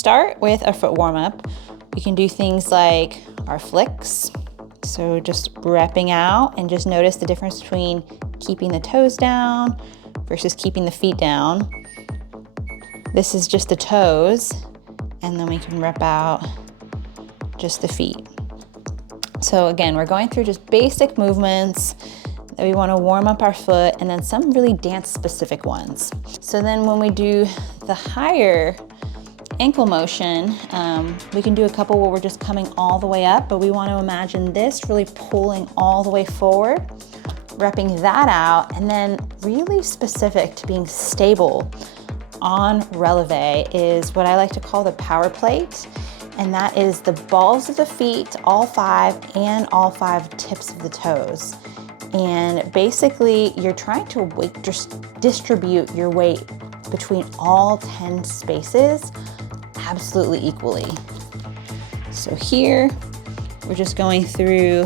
Start with our foot warm up. We can do things like our flicks. So just repping out, and just notice the difference between keeping the toes down versus keeping the feet down. This is just the toes, and then we can rep out just the feet. So again, we're going through just basic movements that we want to warm up our foot, and then some really dance specific ones. So then when we do the higher ankle motion, we can do a couple where we're just coming all the way up, but we want to imagine this really pulling all the way forward, repping that out, and then really specific to being stable on releve is what I like to call the power plate. And that is the balls of the feet, all five, and all five tips of the toes. And basically you're trying to distribute your weight between all 10 spaces absolutely equally. So here, we're just going through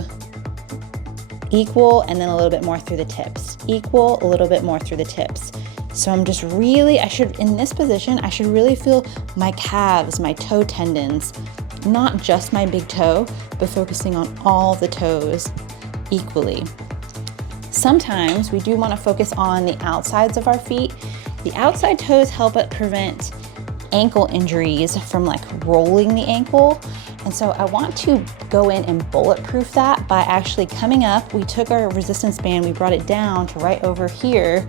equal and then a little bit more through the tips. Equal, a little bit more through the tips. So I'm just really, in this position, I should really feel my calves, my toe tendons, not just my big toe, but focusing on all the toes equally. Sometimes we do want to focus on the outsides of our feet. The outside toes help it prevent ankle injuries from like rolling the ankle. And so I want to go in and bulletproof that by actually coming up. We took our resistance band, we brought it down to right over here,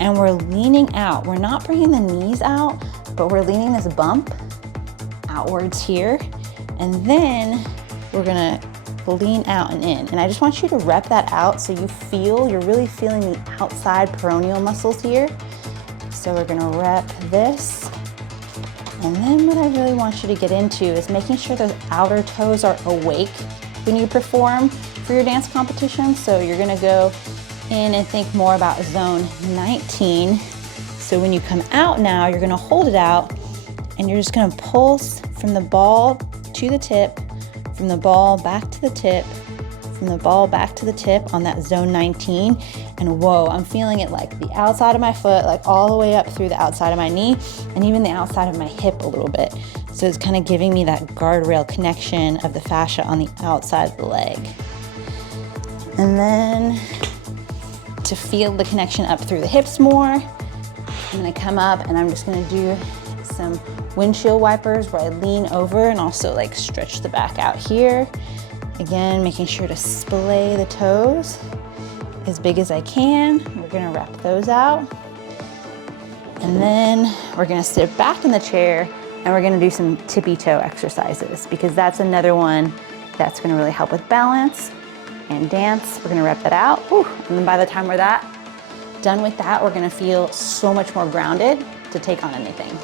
and we're leaning out. We're not bringing the knees out, but we're leaning this bump outwards here. And then we're gonna lean out and in. And I just want you to rep that out so you're really feeling the outside peroneal muscles here. So we're gonna rep this. And then what I really want you to get into is making sure those outer toes are awake when you perform for your dance competition. So you're gonna go in and think more about zone 19. So when you come out now, you're gonna hold it out, and you're just gonna pulse from the ball to the tip, from the ball back to the tip, from the ball back to the tip on that zone 19. And whoa, I'm feeling it like the outside of my foot, like all the way up through the outside of my knee, and even the outside of my hip a little bit. So it's kind of giving me that guardrail connection of the fascia on the outside of the leg. And then to feel the connection up through the hips more, I'm gonna come up and I'm just gonna do some windshield wipers where I lean over and also like stretch the back out here. Again, making sure to splay the toes as big as I can. We're gonna wrap those out. And then we're gonna sit back in the chair and we're gonna do some tippy toe exercises, because that's another one that's gonna really help with balance and dance. We're gonna rep that out. Whew. And then by the time we're done with that, we're gonna feel so much more grounded to take on anything.